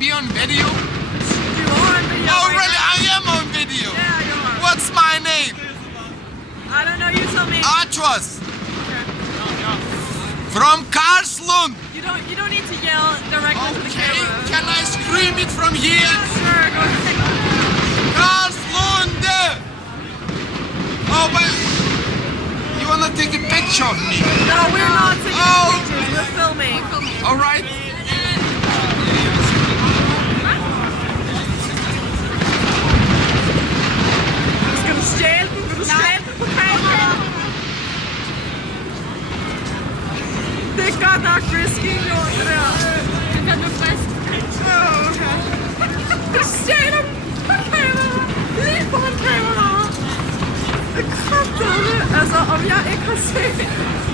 be on video? You are on video. Oh, right really? now. I am on video. Yeah, you are. What's my name? I don't know. You tell me. Atros. From Karlslund. You don't need to yell directly to the Okay, camera. can I scream it from here? Sure, go ahead. Karlslund! Oh, but you wanna take a picture of me? No, we're not taking Oh. pictures. We're filming. All right. Skal du stjæle den? Vil du stjæle den på kamera? Det er godt nok risky, gjort det der. Det er fandme frisk. Okay. Du stjæler den på kamera. Lige foran kamera. Det er kraftedeme. Altså, om jeg ikke har set.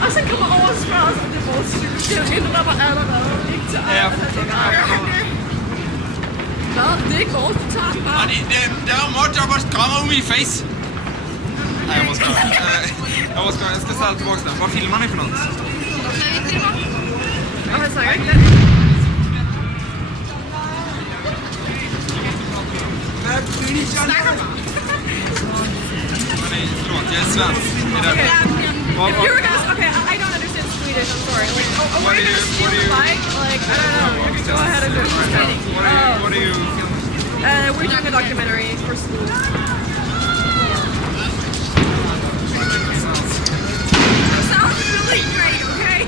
Og så kommer over og spørger os, om det er vores cykel. Det indrømmer allerede. Ikke til Ja, Nå, det er ikke vores, du tager den bare. Og det er more jobbers kommer ud i face. Nej, jag måste jag ska ställa tillbaka den. Vad filmar ni för något? Og han sagde ikke det. Nej, förlåt, jag är svensk. Det är Okay. därför. If you were gonna, okay, I don't understand Swedish. I'm sorry. Like, were you gonna steal the bike? Like, I don't know. You can go ahead and do it. Just kidding. What are you filming? We're doing a documentary for school. Sounds really great. Okay.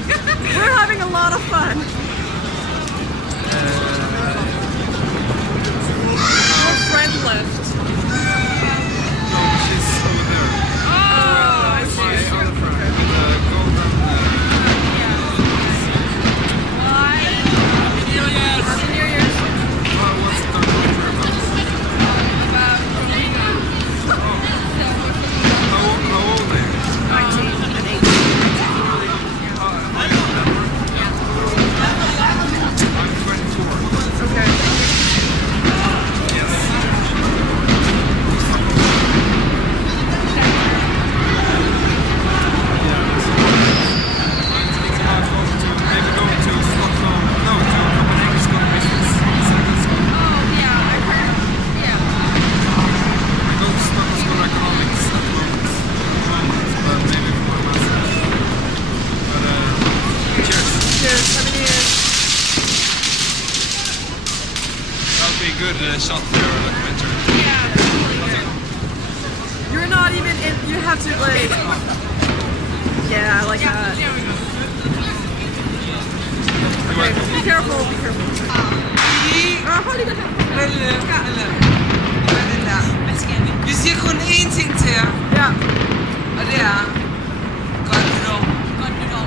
We're having a lot of fun. Our friend left. She's over there. Oh, I see. My other friend. The golden... Happy New Year's. What's the documentary about? How old are you? 19 and 18. I'm 24. Okay. Yes. Maybe go to Stockholm. No, to Copenhagen School of Business. Second school. I go to Stockholm School of Economics at the moment. But maybe for my master's. But cheers. Cheers. Happy New Year's. That'll be a good shot for your documentary. You're not even in. You have to like. Yeah, like that. Okay, be careful. Be careful. Hold it Vi siger kun én ting til jer, Ja. og det er godt nytår.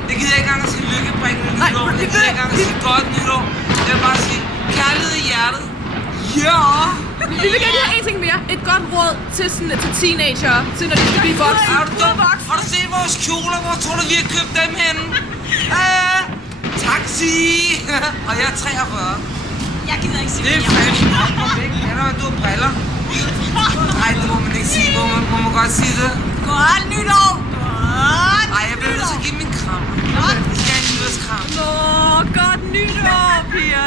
Det gider jeg ikke engang at sige lykkebringende nytår. Nej, Det gider jeg ikke engang at sige godt nytår. Jeg vil bare sige kærlighed i hjertet. Ja! Vi vil gerne have en ting mere. Et godt råd til, sådan, til teenager, til når de skal blive voksne. Er du dum? Har du set vores kjoler? Hvor tror du, vi har købt dem henne? Taxi! Og jeg er 43. Jeg gider ikke sige Det er fandme. Kom væk. Ja, du har briller. Nej, det må man ikke sige. Må man godt sige det? Godt nytår! Godt Nej, jeg bliver nødt til at give min kram. Vi skal have en nytårskram. Nå, godt nytår, Pia.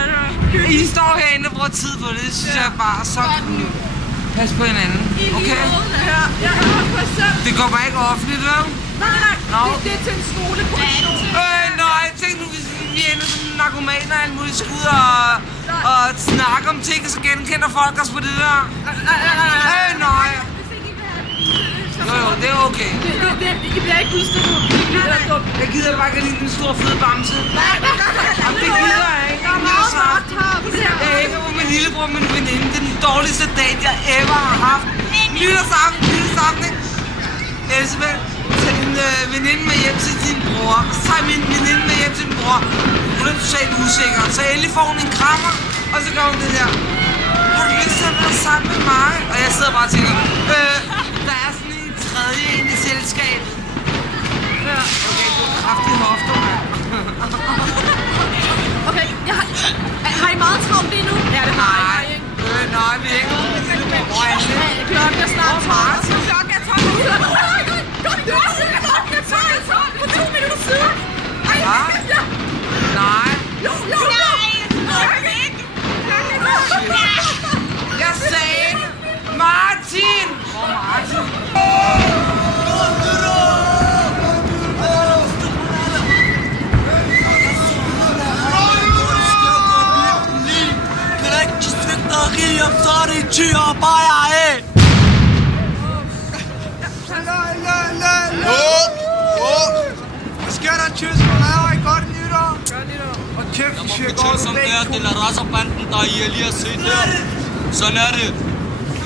I står herinde og bruger tid på det. Det synes jeg bare er så cool. Pas på hinanden, okay? Ja, jeg har for selv. Det går bare ikke offentligt, vel? Nej. Nå. Det er til en skole på en skole. Nej, tænk nu, hvis vi ender som narkomaner og alt muligt skud og snakke om ting, så genkender folk os på det der. Nej. Jo, det er okay. I bliver ikke udstillet. Det er dumt. Jeg gider bare ikke lide den store fede bamse. Jamen, det gider jeg ikke. Der er meget magt her. Jeg hænger på min lillebror og min veninde. Det er den dårligste date, jeg ever har haft. Nytårsaften, ikke? Elsebeth, tag din veninde med hjem til din bror. Så tager min veninde med hjem til din bror. Hun er totalt usikker. Så endelig får hun en krammer, og så gør hun det der. Har du lyst til at være sammen med mig? Og jeg sidder bare og tænker, der er sådan en tredje ind i selskabet. Okay, du er kraftig hofter, mand. Okay, har I meget travlt lige nu? Ja, det har I. Nej, vi er ikke. Klokken er snart 12. Klokken er 12. Klokken er 12. For 2 minutter siden. Nej. Jo. Nej. Maria, så er det tyr og bajer af. Hvad sker der, Tjøs? Hvad laver I? Godt nytår. Godt nytår. Og kæft, Jeg I må siger fortælle godt som det er, det er racerbanden, der I lige har set der. Sådan er det.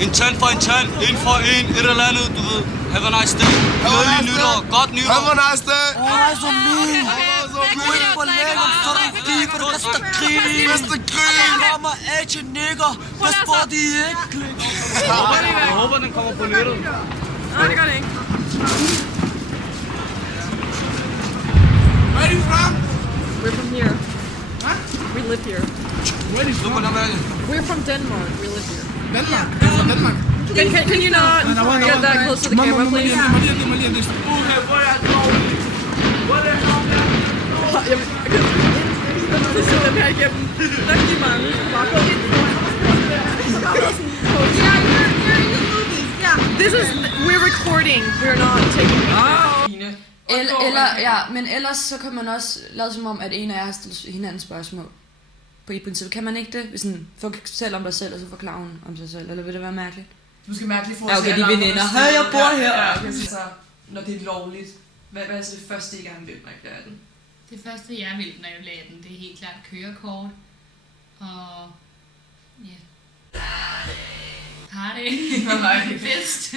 En tand for en tand, en for en, et eller andet, du ved. Have a nice day. Glædelig nytår, godt nytår. Have a nice day. Så min. Du er ikke for lækker, så er du fordi, for du kan stå grin. Mr. Green. Jeg kommer af til nigger. Pas på, de ikke klikker. Jeg håber, den kommer på nettet. Nej, det gør det ikke. Where are you from? We're from here. We live here. Where are you from? We're from Denmark. We live here. Danmark. Det er fra Danmark. Can you not get that close to the camera, please? Jeg sidder dem her igennem rigtig mange. We're recording. We're not taking pictures. Men ellers så kan man også lade som om, at en af jer har stillet hinanden spørgsmål. På i princippet kan man ikke det? Hvis sådan, fortælle om dig selv, og så forklare hun om sig selv, eller vil det være mærkeligt? Måske mærkeligt for os. Ja, okay, de veninder. Hej, jeg bor her. Ja, okay, så når det er lovligt. Hvad er så det første, I gerne vil, når I lærer den? Det første, jeg vil, når jeg lærer den, det er helt klart kørekort. Og ja. Party. Fest.